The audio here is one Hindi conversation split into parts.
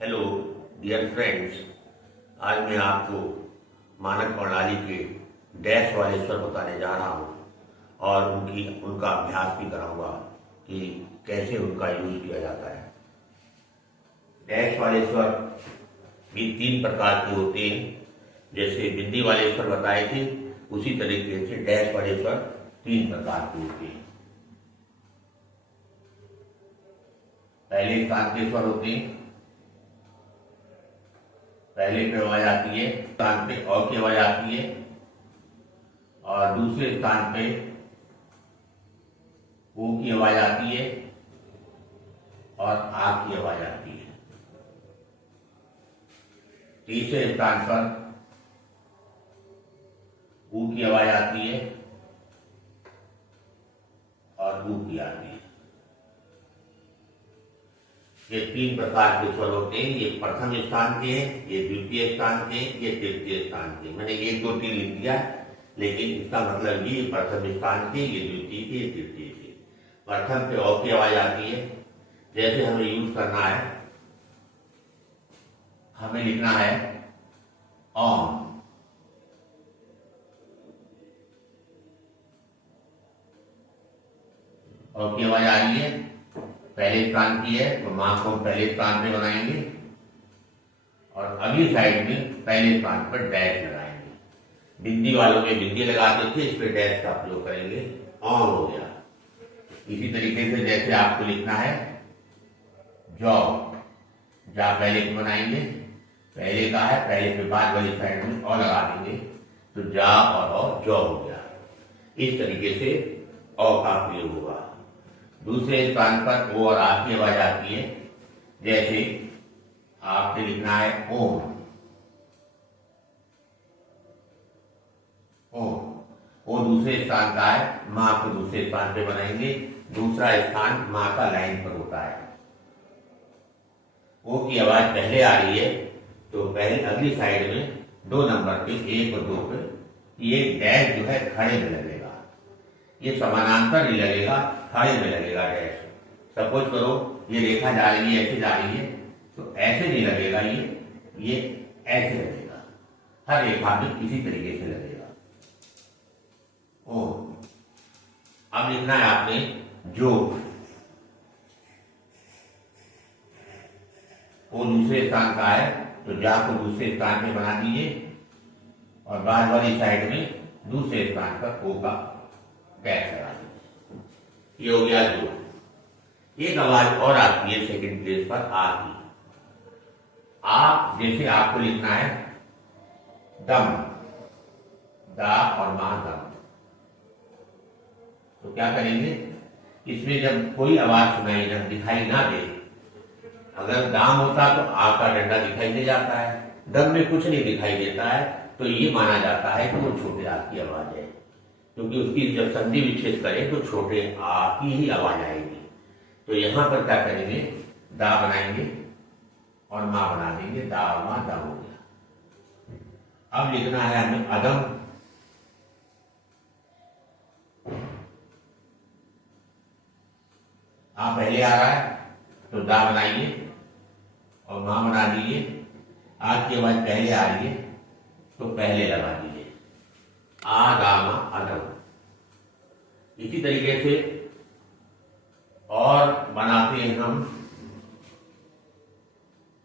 हेलो डियर फ्रेंड्स, आज मैं आपको मानक प्रणाली के डैश वाले स्वर बताने जा रहा हूँ और उनका अभ्यास भी कराऊंगा कि कैसे उनका यूज किया जाता है। डैश वाले स्वर भी तीन प्रकार के होते हैं। जैसे बिंदी वाले स्वर बताए थे, उसी तरीके से डैश वाले स्वर तीन प्रकार के होते हैं। पहले स्थान के स्वर होते हैं, पहले पे आवाज आती है, स्थान पे अ की आवाज आती है और दूसरे स्थान पे ओ की आवाज आती है और आ की आवाज आती है। तीसरे स्थान पर ऊ की आवाज आती है और ऊ की आती है। ये तीन प्रकार के स्वर होते हैं। ये प्रथम स्थान के हैं, ये द्वितीय स्थान के, ये तृतीय स्थान के। मैंने 1 2 3 लिख दिया, लेकिन इसका मतलब ये प्रथम स्थान के, ये द्वितीय के, ये तृतीय के। प्रथम पे अ की आवाज आती है। जैसे हमें यूज करना है, हमें लिखना है ऑन। अ की आवाज आ रही है, पहले स्थान की है, तो मां को हम पहले स्थान पे बनाएंगे और अगली साइड में पहले स्थान पर डैश लगाएंगे। बिंदी वालों में बिंदी लगाते थे, इस पे डैश का प्रयोग करेंगे। ऑन हो गया। इसी तरीके से जैसे आपको लिखना है जॉ, जा पहले को बनाएंगे, पहले का है, पहले पे बाद वाली साइड में और लगा देंगे, तो जा और जॉ हो गया। इस तरीके से अ का प्रयोग होगा। दूसरे स्थान पर ओ और आ की आवाज आती है। जैसे आपने लिखना है ओम, ओम। ओ दूसरे स्थान का है, मां को दूसरे स्थान पे बनाएंगे। दूसरा स्थान मां का लाइन पर होता है। ओ की आवाज पहले आ रही है, तो पहले अगली साइड में 2 नंबर पे 1 और 2 पे ये डैश जो है खड़े में लगेगा। ये समानांतर नहीं लगेगा, खड़े में लगेगा डैश। सपोज करो ये रेखा जा रही है, ऐसे जा रही है, तो ऐसे नहीं लगेगा, ये ऐसे लगेगा। हर रेखा में इसी तरीके से लगेगा। ओ, अब लिखना है आपने जो। वो दूसरे स्थान का है, तो जा को दूसरे स्थान पे बना दीजिए और बाद वाली साइड में दूसरे स्थान पर ओ का डैश लगा दीजिए। ये हो गया जो। एक आवाज और आती है सेकंड प्लेस पर आ की। आ, जैसे आपको लिखना है दम, दा और मा दम, तो क्या करेंगे, इसमें जब कोई आवाज सुनाई ना दिखाई ना दे, अगर दाम होता तो आ का डंडा दिखाई दे जाता है, दम में कुछ नहीं दिखाई देता है, तो ये माना जाता है कि वो छोटे आ की आवाज है, क्योंकि उसकी जब संधि विच्छेद करें तो छोटे आ की ही आवाज आएगी। तो यहां पर क्या करेंगे, दा बनाएंगे और मां बना देंगे, दा मां दा हो गया। अब लिखना है हमें अदम। आ पहले आ रहा है, तो दा बनाइए और मां बना दीजिए। आ की आवाज पहले आ रही है, तो पहले लगा दीजिए, आ दा मा अदम। इसी तरीके से और बनाते हैं हम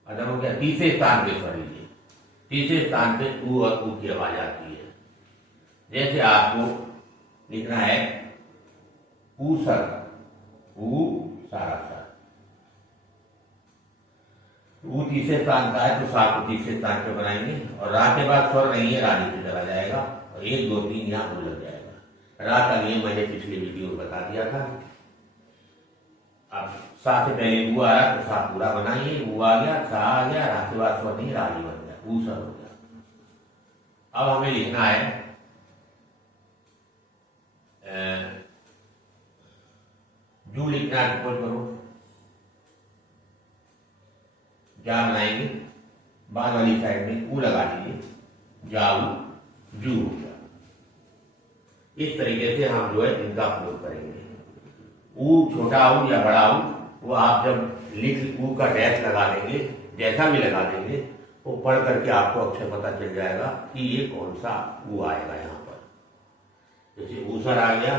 अदम हो गया। तीसरे स्थान पे स्वर लीजिए, तीसरे स्थान पे ऊ और ऊ की आवाज आती है। जैसे आपको लिखना है ऊसर, ऊ सारा सर। ऊ तीसरे स्थान का है, तो सा को तीसरे स्थान पे बनाएंगे और रा के बाद स्वर नहीं है, रा नीचे चला जाएगा और 1 2 3 यहां लग जाएगा। रा का नियम मैंने पिछले वीडियो में बता दिया था। अब सा से पहले ऊ आया, तो सा पूरा बनाइए, ऊ आ गया, सा आ गया, रा के बाद स्वर नहीं, रा ही बन गया, ऊ सर हो गया। अब हमें लिखना है जू, लिखना है, सपोज करो जा बनाएंगे, बाद वाली साइड में ऊ लगा दीजिए, जाऊ जू हो गया। इस तरीके से हम जो है इनका प्रयोग करेंगे। ऊ छोटा ऊ या बड़ा ऊ, वो आप जब लिख ऊ का डैश लगा देंगे, जैसा भी लगा देंगे, वो पढ़ करके आपको अक्षर पता चल जाएगा कि ये कौन सा ऊ आएगा यहाँ पर। जैसे ऊसर आ गया,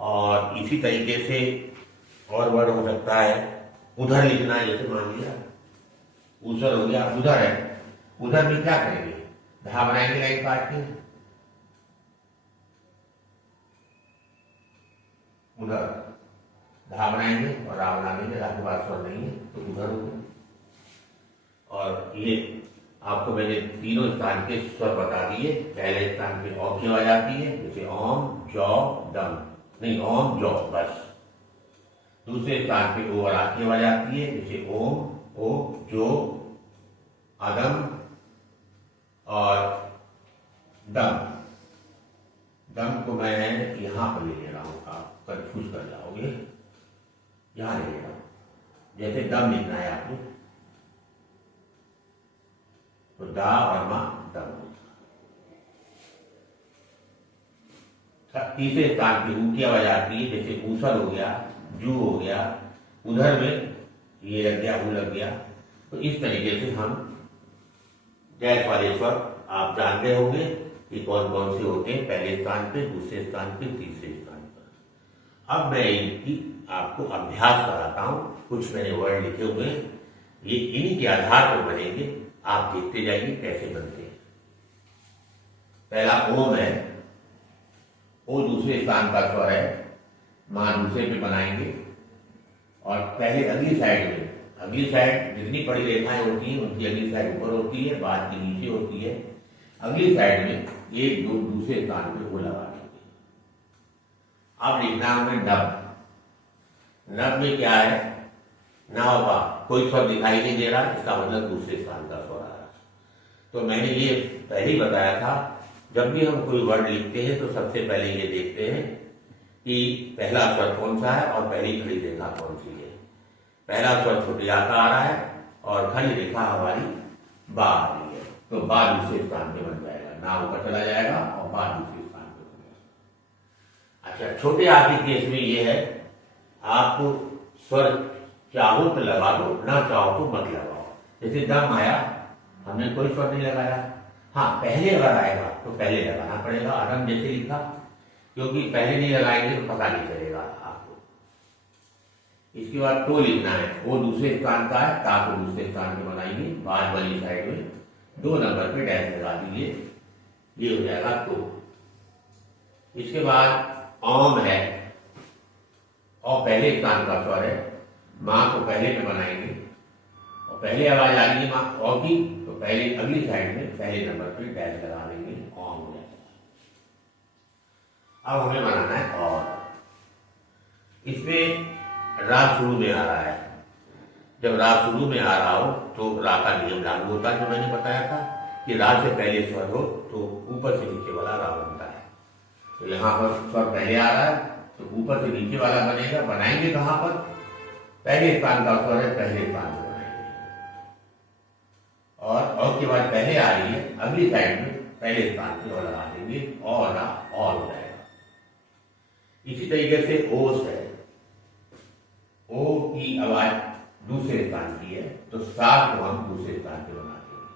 और इसी तरीके से और वर्ड हो सकता है। उधर लिखना है, जैसे मान लिया ऊसर हो गया, उधर है, उधर में क्या करेंगे, धा बनाएंगे लाइन काट के, उधर धा बनाएंगे और रा बना देंगे, रा के बाद स्वर नहीं है तो उधर हो गया। और ये आपको मैंने तीनों स्थान के स्वर बता दिए। पहले स्थान पे औ की आवाज आती है, जैसे ओम जौ दम, नहीं ओम जौ बस। दूसरे स्थान पे ओ और आ की आवाज आती है, जैसे ओम ओ जो अदम और दम। दम को मैं यहां पर ले रहा हूं, आप कंफ्यूज कर जाओगे, यहां ले रहा हूं। जैसे दम लिखना है आपको, तो दा और मा दम। तीसरे स्थान पे ऊ की आवाज आती है, जैसे ऊसर हो गया, जू हो गया, उधर में ये लग गया, ऊ लग गया। तो इस तरीके से हम डैश वाले स्वर आप जानते होंगे कि कौन कौन से होते हैं, पहले स्थान पे, दूसरे स्थान पे, तीसरे स्थान पर। अब मैं इनकी आपको अभ्यास कराता हूं। कुछ मैंने वर्ड लिखे हुए हैं, ये इन्हीं के आधार पर बनेंगे, आप देखते जाइए कैसे बनते हैं। पहला ओम है, ओ दूसरे स्थान का स्वर है, मां दूसरे पे बनाएंगे, और पहले अगली साइड में, अगली साइड जितनी बड़ी रेखाएं होती हैं उनकी अगली साइड ऊपर होती है, बाद की नीचे होती है। अगली साइड में एक दो दूसरे स्थान पे वो लगा देंगे। अब लिखना हमें नब। नब में क्या है, ना होगा कोई स्वर दिखाई नहीं दे रहा, इसका मतलब दूसरे स्थान का स्वर आ रहा। तो मैंने ये पहले ही बताया था, जब भी हम कोई वर्ड लिखते हैं तो सबसे पहले ये देखते हैं कि पहला स्वर कौन सा है और पहली खड़ी रेखा कौन सी है। पहला स्वर छोटी आ का आ रहा है और खड़ी रेखा हमारी बा आ रही है, तो बा दूसरे स्थान पे बन जाएगा, ना ऊपर चला जाएगा और बा दूसरे स्थान पे बन जाएगा। अच्छा, छोटे आ के केस में ये है, आप स्वर चाहो तो लगा दो, ना चाहो तो मत लगाओ। जैसे दम आया, हमने कोई स्वर नहीं लगाया, हाँ पहले अगर आएगा तो पहले लगाना पड़ेगा। अदम जैसे लिखा, क्योंकि पहले नहीं लगाएंगे तो पता नहीं चलेगा आपको। इसके बाद तो लिखना है, वो दूसरे स्थान का है, ता को दूसरे स्थान पे बनाएंगे, बाद वाली साइड में 2 नंबर पे डैश लगा दीजिए, ये हो जाएगा तो। इसके बाद ओम है, और पहले स्थान का स्वर है, मां को पहले पे बनाएंगे, और पहले आवाज आ रही है मां ओ की, तो पहले अगली साइड में पहले नंबर पे डैश लगा देंगे, ओम हो जाएगा। अब हमें बनाना है और। इसमें रा शुरू में आ रहा है, जब रा शुरू में आ रहा हो तो रा का नियम लागू होता है, जो मैंने बताया था कि रा से पहले स्वर हो तो ऊपर से नीचे वाला रा बनता है। तो यहाँ पर स्वर पहले आ रहा है तो ऊपर से नीचे वाला बनेगा। बनाएंगे कहां पर, पहले स्थान का स्वर है, पहले स्थान पर बनाएंगे, और के बाद पहले आ रही है, अगली साइड में पहले स्थान पे और लगा देंगे, और रा और हो जाएगा। इसी तरीके से ओस है, ओ की आवाज दूसरे स्थान की है, तो सात को हम दूसरे स्थान पे बना देंगे।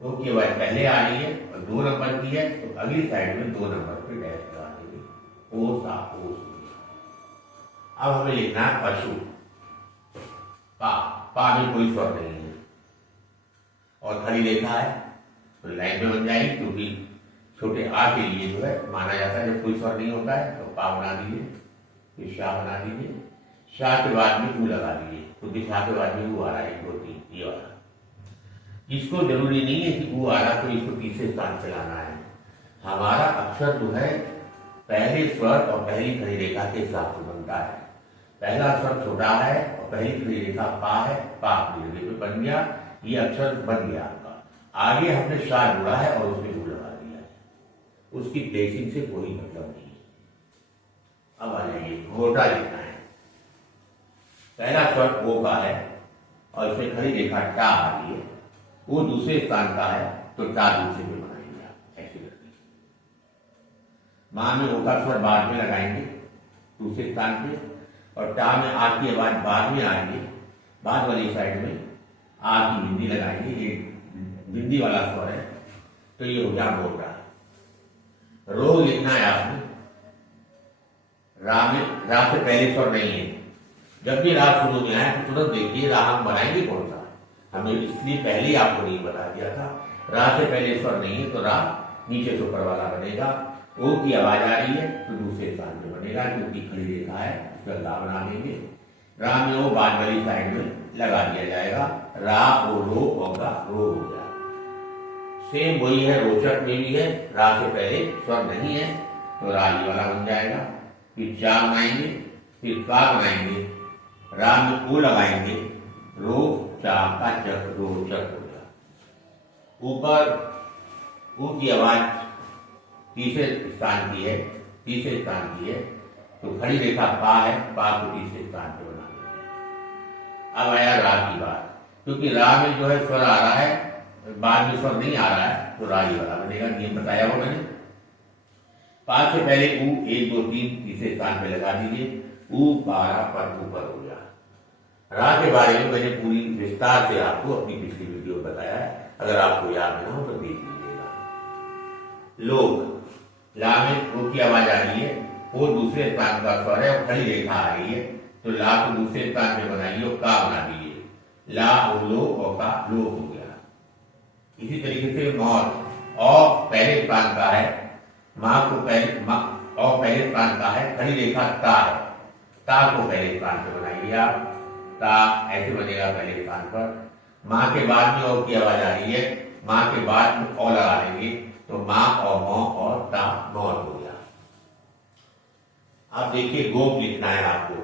ओ की आवाज पहले आ रही है और 2 नंबर की है, तो अगली साइड में 2 नंबर पे डैश लगा देंगे, ओ सा ओस। अब हमें लिखना है पशु। पा में कोई स्वर नहीं है और खड़ी रेखा है, तो लाइन में बन जाएगी, क्योंकि छोटे आ के लिए जो है माना जाता है जब कोई स्वर नहीं होता है तो पा बना दीजिए, फिर शाह बना दीजिए, शाह के बाद में ऊ लगा दीजिए, क्योंकि शाह के बाद में ऊ आ रहा है, 1 2 3 ये वाला। इसको जरूरी नहीं है कि ऊ आ रहा तो इसको तीसरे स्थान पे लाना है। हमारा अक्षर जो है पहले स्वर और पहली खड़ी रेखा के हिसाब से बनता है। पहला स्वर छोटा है और पहली खड़ी रेखा पा है, पा खड़ी रेखा बन गया, ये अक्षर बन गया आपका। आगे हमने शाह जुड़ा है और उसमें ऊ लगा दिया है, उसकी प्लेसिंग से कोई मतलब नहीं है। अब आ जाइए, मोटा लिखना है। पहला स्वर ओ का है और इसमें खड़ी रेखा टा आ रही है, वो दूसरे स्थान का है, तो टा दूसरे में बनाएंगे आप, ऐसे करके। मां में ओ का स्वर बाद में लगाएंगे दूसरे स्थान पे, और टा में आ की आवाज बाद में आएगी, बाद वाली साइड में आ की बिंदी लगाएंगे, ये बिंदी वाला स्वर है, तो ये हो गया मोटा। रो लिखना है आपने, रा में रा से पहले स्वर नहीं है। जब भी राग शुरू में आए तो तुरंत देखिए राग हम बनाएंगे कौन सा, हमें इसलिए पहले ही आपको नहीं बता दिया था। राग से पहले स्वर नहीं है तो राग नीचे से ऊपर वाला बनेगा। ओ की आवाज आ रही है तो दूसरे स्थान पे बनेगा, क्योंकि खड़ी रेखा है, उसका ला बना देंगे। रा में ओ बाद वाली साइड में लगा दिया जाएगा, रा ओ रो ओ का रो हो गया। सेम वही है, रोचक में भी है, रा से पहले स्वर नहीं है तो रा ये वाला बन जाएगा। फिर चा बनाएंगे, फिर का बनाएंगे, रा में ओ लगाएंगे, रो चा का चक रोचक हो गया। ऊपर ऊ की आवाज तीसरे स्थान की है, तीसरे स्थान की है, तो खड़ी रेखा पा है, पा को तीसरे स्थान पे बना देंगे। अब आया रा की बात, क्योंकि रा में जो है स्वर आ रहा है, बाद में स्वर नहीं आ रहा है, तो रा ही वाला बनेगा, नियम बताया वो मैंने। पा से पहले ऊ 1 2 3 तीसरे स्थान पे लगा दीजिए, ऊ पारा पर ऊपर हो गया। रा के बारे में मैंने पूरी विस्तार से आपको अपनी पिछली वीडियो में बताया है, अगर आपको याद ना हो तो देख लीजिएगा। लोग, ला में ओ की आवाज आ रही है, वो दूसरे स्थान का स्वर है और खड़ी रेखा आ रही है, तो ला को दूसरे स्थान पे बनाइए और का बना दीजिए, ला ओ लो और का लो हो गया। इसी तरीके से मौत, औ पहले स्थान का है, माँ को पहले स्थान का है, खड़ी रेखा ता है, ता को पहले स्थान पे बनाइए आप, ता ऐसे बनेगा पहले स्थान पर। माँ के बाद में ओ की आवाज आ रही है, माँ के बाद में ओ लगा देंगे, तो माँ और मौ और ता मौत हो गया। अब देखिए गोप लिखना है आपको,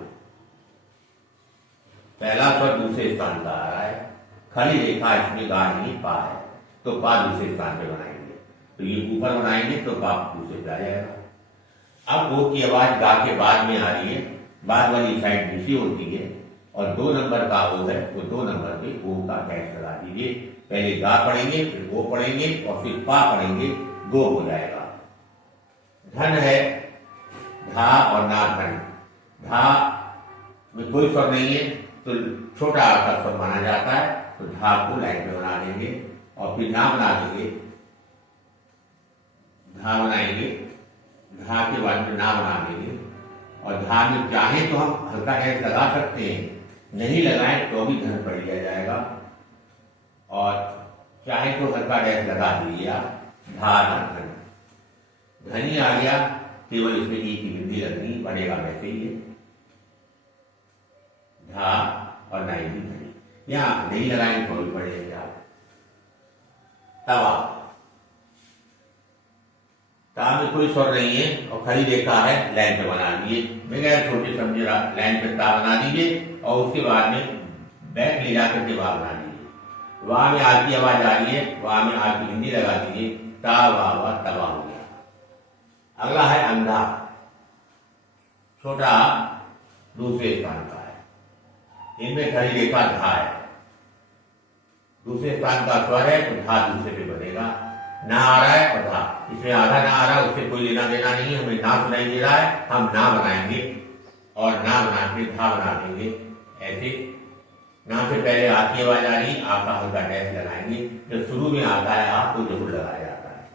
पहला स्वर दूसरे स्थान का आ रहा है, खड़ी रेखा इसमें गा नहीं पा है, तो पा दूसरे स्थान पे बनाएंगे, तो ये ऊपर बनाएंगे तो पा दूसरे पे आ जाएगा। अब ओ की आवाज गा के बाद में आ रही है, बाद वाली साइड नीचे होती है, और 2 नंबर का ओ है, तो 2 नंबर पे ओ का डैश लगा दीजिए। पहले गा पढ़ेंगे, फिर ओ पढ़ेंगे और फिर पा पढ़ेंगे, गो हो जाएगा। धन है, धा और ना धन, धा में कोई स्वर नहीं है तो छोटा का स्वर माना जाता है, तो धा को लाइन में बना देंगे और फिर ना बना देंगे, धा बनाएंगे, धा के बाद में ना बना देंगे, और धा में चाहे तो हम हल्का डैश लगा सकते हैं, नहीं लगाएं तो भी धन पढ़ लिया जाएगा, और चाहे तो हल्का डैश लगा दीजिए आप, धा ना धन। धनी आ गया, केवल इसमें ई की बिंदी लगनी, बनेगा वैसे ही है, धा और ना ही धनी, यहाँ नहीं लगाएंगे तो भी पढ़ेंगे आप। तवा, ता में कोई स्वर नहीं है और खड़ी रेखा है, लाइन पे बना दिए, बगैर सोचे समझे लाइन पे ता बना दीजिए, और उसके बाद में बैक ले जाकर के वाह बना दीजिए। वाह में आ की आवाज आ रही है, वाह में आ की बिंदी लगा दीजिए, ता वाह वाह तवा हो गया। अगला है अंधा, छोटा दूसरे स्थान का है, इनमें खड़ी रेखा धा है, दूसरे स्थान का स्वर है तो धा दूसरे पे बनेगा। ना आ रहा है और धा, इसमें आधा ना आ रहा है, उससे कोई लेना देना नहीं है, हमें ना सुनाई दे रहा है, हम ना बनाएंगे और ना बना के धा बना देंगे। ऐसे ना से पहले आ की आवाज आ रही, आ का हल्का डैश लगाएंगे, जब शुरू में आता है आ तो जरूर लगाया जाता है।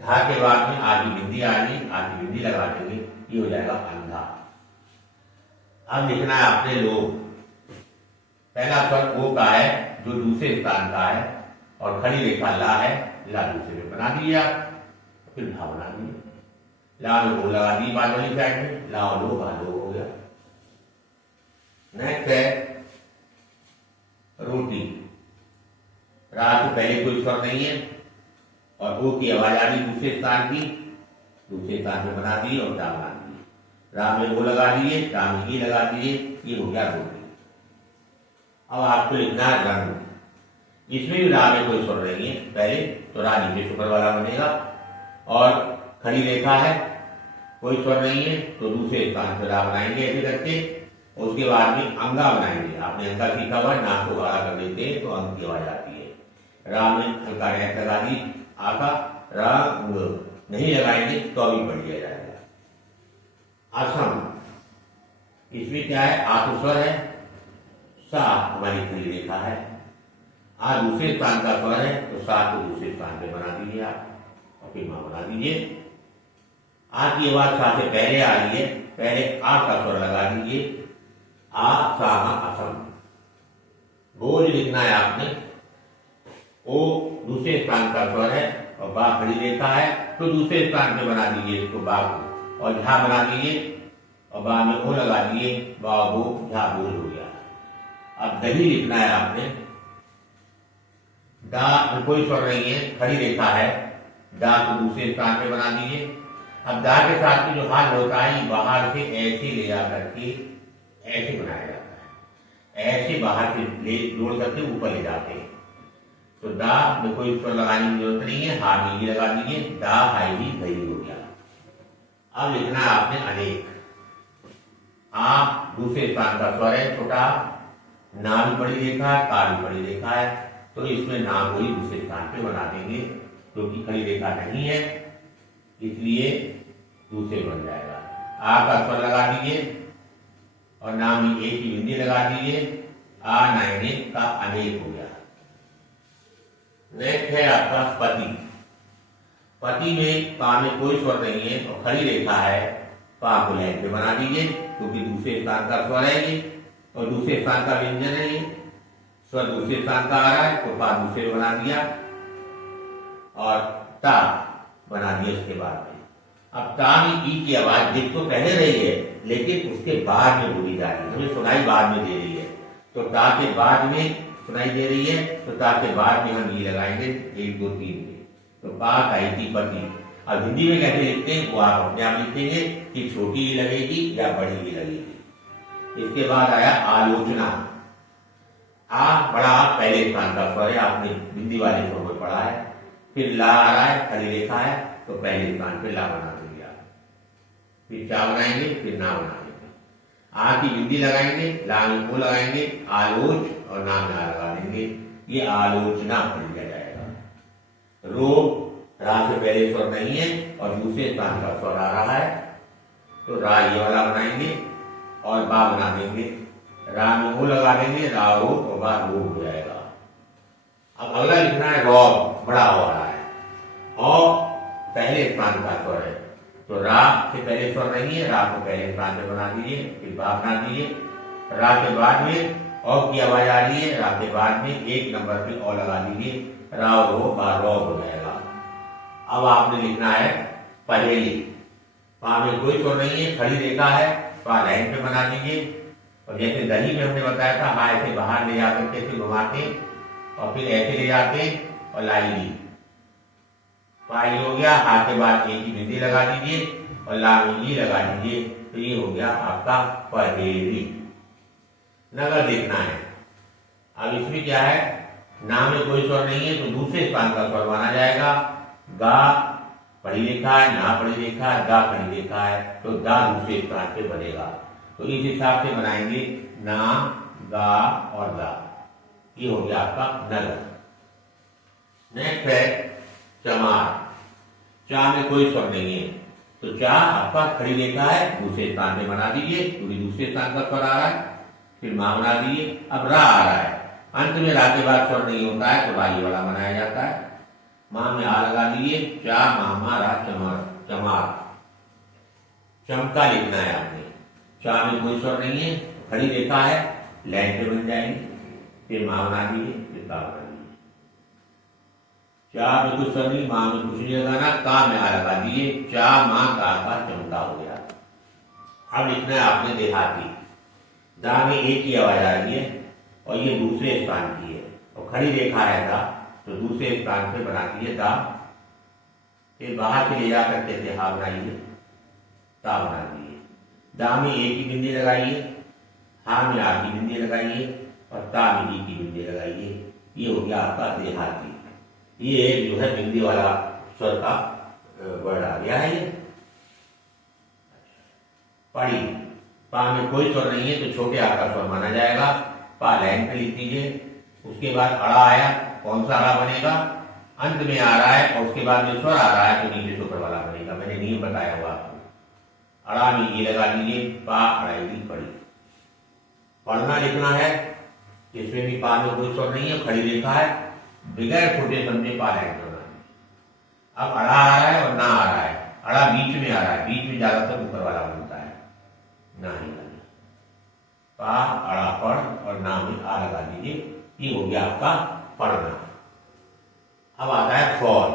धा के बाद में आ की बिंदी आ रही, आ की बिंदी लगा देंगे, ये हो जाएगा अंधा। अब लिखना है आपने लोग, पहला स्वर ओ का है जो दूसरे स्थान का है, और खड़ी रेखा ला है, ला दूसरे में बना दिया, फिर धा बना दिया, ला में ओ लगा दी बाद वाली साइड में, ला लो गा लो हो गया। नेक्स्ट है रोटी, रा से पहले कोई स्वर नहीं है और ओ की आवाज आ रही दूसरे स्थान की, दूसरे स्थान में बना दी और धा बना दी, रा में ओ लगा दिए, रा में ई लगा दिए, ये हो गया रोटी। अब आपको लिखना है रंग, इसमें भी रा में कोई स्वर नहीं है, पहले तो रा नीचे सुपर वाला बनेगा, और खड़ी रेखा है, कोई स्वर नहीं है तो दूसरे स्थान पर रा बनाएंगे ऐसे करके, उसके बाद में अंगा बनाएंगे। आपने अंगा सीखा हुआ, नाक को गाढ़ा कर देते हैं तो अंग की आवाज आती है। रा में हल्का डैश लगा दी, आका रंग नहीं लगाएंगे तो अभी पढ़ लिया जाएगा। असम, इसमें क्या है, आ तो स्वर है, सा हमारी खड़ी रेखा है, आ दूसरे स्थान का स्वर है, तो सा को दूसरे स्थान पे बना दीजिए आप और फिर मां बना दीजिए। आ की आवाज सा से पहले आ रही है, पहले आ का स्वर लगा दीजिए, आ सा असम। बोझ लिखना है आपने, ओ दूसरे स्थान का स्वर है और बा खड़ी रेखा है, तो दूसरे स्थान पे बना दीजिए इसको, बा को, और झा बना दीजिए और बा में ओ लगा दिए, बा बो झा बोझ हो गया। अब दही लिखना है आपने, दा में कोई स्वर नहीं है, खड़ी रेखा है, दा को दूसरे स्थान पे बना दीजिए। अब दा के साथ में जो हाल होता है, बाहर से ऐसे ले जा करके ऐसे बनाया जाता है, ऐसे बाहर से ले जोड़ करके ऊपर ले जाते हैं। तो दा में कोई स्वर लगाने की जरूरत नहीं है, हा भी लगा दीजिए, दा हाई भी दही हो गया। अब लिखना है आपने अनेक, आ दूसरे स्थान का स्वर है छोटा, ना भी बड़ी रेखा है, का भी बड़ी रेखा है, तो इसमें ना को ही दूसरे स्थान पे बना देंगे, क्योंकि खड़ी रेखा नहीं है इसलिए दूसरे बन जाएगा। आ का स्वर लगा दीजिए और नाम में एक की बिंदी लगा दीजिए, आ नाइने का अनेक हो गया। नेक्स्ट है आपका पति। पति में पा में कोई स्वर नहीं है और खड़ी रेखा है, पा को लाइन पे बना दीजिए, क्योंकि दूसरे स्थान का स्वर है ये और दूसरे स्थान का व्यंजन है ये, स्वर दूसरे स्थान का आ रहा है तो पा दूसरे बना दिया और ता बना दिया उसके बाद में। अब ता में ई की आवाज दिख तो पहले रही है, लेकिन उसके बाद में बोली जा रही है, हमें सुनाई बाद में दे रही है, तो ता के बाद में सुनाई दे रही है, तो ता के बाद में हम ई लगाएंगे 1 2 3 में, तो पा काई की पति। अब हिंदी में कैसे लिखते हैं वो आप अपने आप लिखेंगे कि छोटी ई लगेगी या बड़ी ई लगेगी। इसके बाद आया आलोचना, आ बड़ा पहले स्थान का स्वर है, आपने हिंदी वाले स्वर में पढ़ा है, फिर ला आ रहा है, खड़ी रेखा है, तो पहले स्थान पे ला बना देंगे आप, फिर चा बनाएंगे, फिर ना बना देंगे, आ की बिंदी लगाएंगे, ला में को लगाएंगे, आलोच और ना में आ लगा देंगे, ये आलोचना पढ़ लिया जाएगा। रो रा से पहले स्वर नहीं है और दूसरे स्थान का स्वर आ रहा है, तो रा ये वाला बनाएंगे और बा बना देंगे, रा में ओ लगा देंगे, रा रो और बा रो हो जाएगा। अब अगला लिखना है रौब, बड़ा हो रहा है, और पहले स्थान का स्वर है, तो रा से पहले स्वर नहीं है, रा को पहले स्थान पे बना दीजिए, फिर बा बना दीजिए, रा के बाद में औ की आवाज आ रही है, रा के बाद में 1 नंबर पे औ लगा दीजिए, रा रो बा रौ हो जाएगा। अब आपने लिखना है पहेली, पा में कोई स्वर नहीं है, खड़ी रेखा है, पा लाइन पे बना दीजिए, और जैसे दही में हमने बताया था, हा ऐसे बाहर ले जाकर के ऐसे घुमाते और फिर ऐसे ले जाते और लाई ली, पाई हो गया, हा के बाद एक ही बिंदी लगा दीजिए और ला में ई लगा दीजिए, तो ये हो गया आपका पहेली। नगर देखना है, अब इसमें क्या है, ना में कोई स्वर नहीं है तो दूसरे स्थान का स्वर माना जाएगा, गा पढ़ी रेखा है, ना पढ़ी रेखा है, दा पढ़ी रेखा है, तो दा दूसरे स्थान पे बनेगा, तो इस हिसाब से बनाएंगे ना, गा और दा, ये हो गया आपका नगर। नेक्स्ट है चमार, चा में कोई स्वर नहीं है, तो चा आपका खड़ी रेखा है, दूसरे स्थान पे बना दीजिए, क्योंकि दूसरे स्थान का स्वर आ रहा है, फिर मां बना दीजिए। अब रा आ रहा है, अंत में रा के बाद स्वर नहीं होता है, तो राई वाला बनाया जाता है, मां में आ लगा दीजिए, चा मामा रा चमर, चमार। चमका लिखना है आपने, चा में कोई स्वर नहीं है, खड़ी रेखा है, लाइन पे बन जाएंगे, फिर मां बना दीजिए, फिर का बना दीजिए, चा में कुछ स्वर नहीं, मां में कुछ नहीं लगाना, का में आ लगा दीजिए, चा मां का चमका हो गया। अब लिखना है आपने देहाती, दा में एक ही आवाज आ रही है और ये दूसरे स्थान की है और खड़ी रेखा है दा, तो दूसरे स्थान पे बना दीजिए दा, फिर बाहर से ले जा करके थे हा बनाइए, ता बना दीजिए, दा में एक ही बिंदी लगाइए, हा में आ की बिंदी लगाइए और ता में ई की बिंदी लगाइए, ये हो गया आपका देहाती। ये जो है बिंदी वाला स्वर का वर्ड आ गया है। ये पढ़ी, पा में कोई स्वर नहीं है तो छोटे आ का स्वर माना जाएगा, पा लाइन पे लिख दीजिए, उसके बाद अड़ा आया, कौन सा अड़ा बनेगा, अंत में आ रहा है और उसके बाद में स्वर आ रहा है तो नीचे शुक्र वाला बनेगा, मैंने नियम बताया हुआ आपको। अड़ा में ये लगा दीजिए, पा अड़ाई पड़ी। पढ़ना लिखना है, इसमें भी पा में कोई स्वर नहीं है, खड़ी रेखा है, बगैर छोटे समझे पा लाइन बनाना। अब अड़ा आ रहा है और ना आ रहा है, अड़ा बीच में आ रहा है, बीच में ज्यादातर ऊपर वाला बनता है, ना ही लगे। पा अड़ा पढ़ और ना में आ लगा दीजिए, ये हो गया आपका पढ़ना। अब आता है फॉल।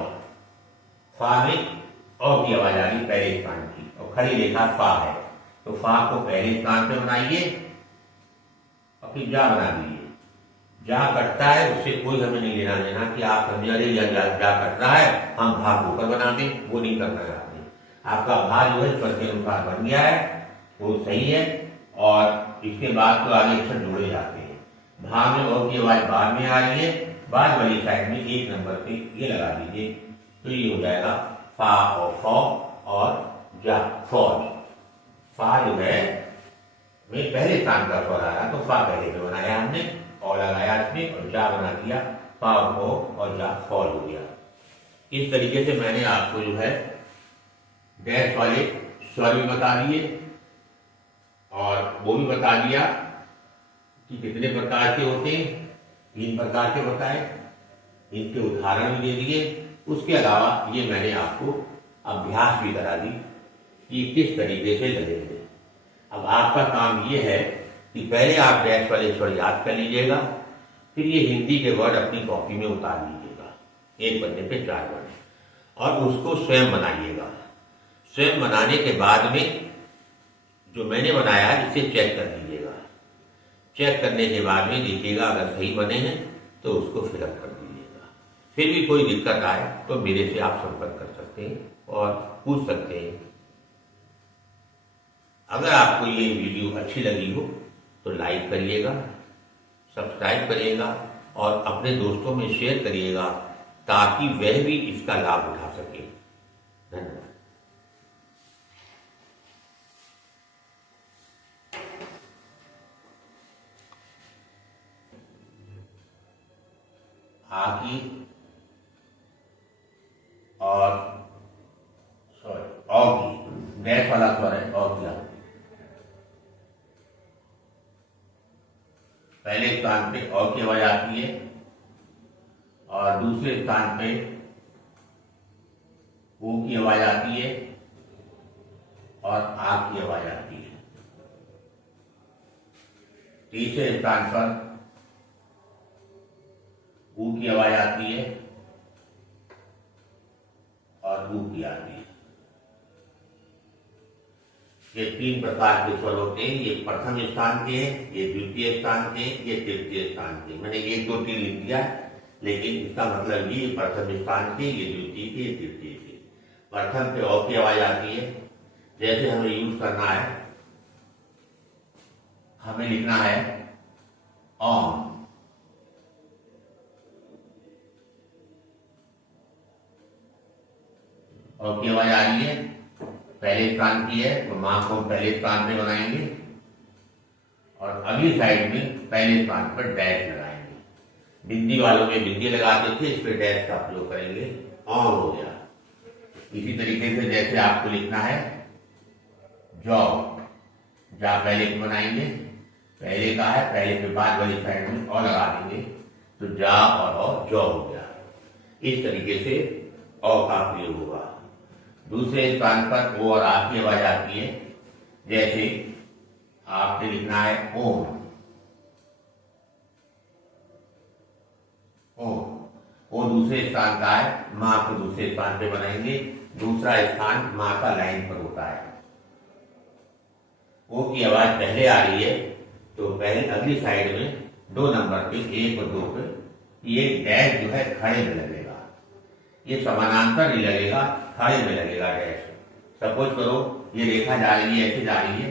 फा में औ की आवाज आ रही पहले स्थान की, और खड़ी रेखा फा है, तो फा को पहले स्थान पे बनाइए और फिर जा बना दीजिए। जा कटता है उससे कोई हमें नहीं लेना देना कि आप समझ रहे या जा कट रहा है हम भा को ऊपर बना दें, वो नहीं करना है आपने। आपका भा जो है स्वर के अनुसार बन गया है, वो सही है। और इसके बाद तो आगे अक्षर जोड़े जाते हैं। भा में औ की आवाज बाद में आ रही है, बाद वाली साइड में एक नंबर पे ये लगा दीजिए, तो ये हो जाएगा फा और फौ और जा, फौज। फा जो है में पहले स्थान का स्वर आया, तो फा पहले में बनाया हमने और लगाया इसमें, और जा बना दिया, फा और जा फौज हो गया। इस तरीके से मैंने आपको जो है डैश वाले स्वर भी बता दिए और वो भी बता दिया कि कितने प्रकार के होते हैं, 3 प्रकार के बताए, इनके उदाहरण भी दे दिए। उसके अलावा ये मैंने आपको अभ्यास भी करा दी कि किस तरीके से लगेंगे। अब आपका काम ये है कि पहले आप डैश वाले स्वर याद कर लीजिएगा, फिर ये हिंदी के वर्ड अपनी कॉपी में उतार लीजिएगा, एक पन्ने पे 4 वर्ड, और उसको स्वयं बनाइएगा। स्वयं बनाने के बाद में जो मैंने बनाया है इसे चेक कर लीजिएगा। चेक करने के बाद में देखिएगा अगर सही बने हैं तो उसको फिलअप कर दीजिएगा। फिर भी कोई दिक्कत आए तो मेरे से आप संपर्क कर सकते हैं और पूछ सकते हैं। अगर आपको ये वीडियो अच्छी लगी हो तो लाइक करिएगा, सब्सक्राइब करिएगा और अपने दोस्तों में शेयर करिएगा ताकि वह भी इसका लाभ उठा सके। धन्यवाद। आ की और सॉरी औ की डैश वाला स्वर है, औ किया पहले स्थान पे औ की आवाज आती है और दूसरे स्थान पे ओ की आवाज आती है और आ की आवाज आती है। तीसरे स्थान पर ऊ की आवाज आती है और ऊ की आती है। ये 3 प्रकार के स्वर होते हैं। ये प्रथम स्थान के हैं, ये द्वितीय स्थान के, ये तृतीय स्थान के। मैंने 1 2 3 लिख दिया, लेकिन इसका मतलब ये प्रथम स्थान के, ये द्वितीय के, ये तृतीय के। प्रथम पे औ की आवाज आती है, जैसे हमें यूज करना है, हमें लिखना है ऑन। और की आवाज आ रही है, पहले स्थान की है, तो मां को हम पहले स्थान पे बनाएंगे और अगली साइड में पहले स्थान पर डैश लगाएंगे। बिंदी वालों में बिंदी लगाते थे, इस पे डैश का प्रयोग करेंगे, ऑन हो गया। इसी तरीके से जैसे आपको लिखना है जॉ, जा पहले बनाएंगे, पहले का है, पहले के बाद वाली साइड में और लगा देंगे, तो जा और जॉ हो गया। इस तरीके से औ का प्रयोग होगा। दूसरे स्थान पर ओ और आ की आवाज आती है, जैसे आपने लिखना है ओम, ओम। ओ दूसरे स्थान का है, मां को दूसरे स्थान पे बनाएंगे, दूसरा स्थान मां का लाइन पर होता है। ओ की आवाज पहले आ रही है, तो पहले अगली साइड में 2 नंबर पे 1 और 2 पे ये डैश जो है खड़े में लगेगा। ये समानांतर नहीं लगेगा, खड़े में लगेगा डैश। सपोज करो ये रेखा जा रही है, ऐसे जा रही है,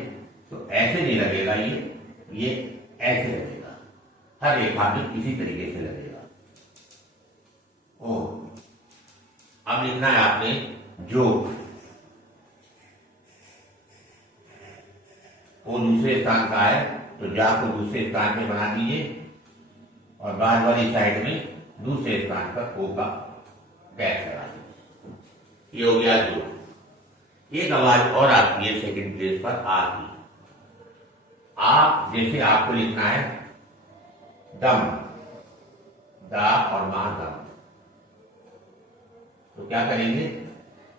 तो ऐसे नहीं लगेगा, ये ऐसे लगेगा। हर रेखा में इसी तरीके से लगेगा। ओ अब लिखना है आपने जो, वो दूसरे स्थान का है, तो जा को दूसरे स्थान पे बना दीजिए और बाद वाली साइड में दूसरे स्थान पर ओ का डैश लगा दीजिए। ये हो गया जो। एक आवाज और आती है सेकंड प्लेस पर आ की। आप जैसे आपको लिखना है दम, दा और मा दम, तो क्या करेंगे,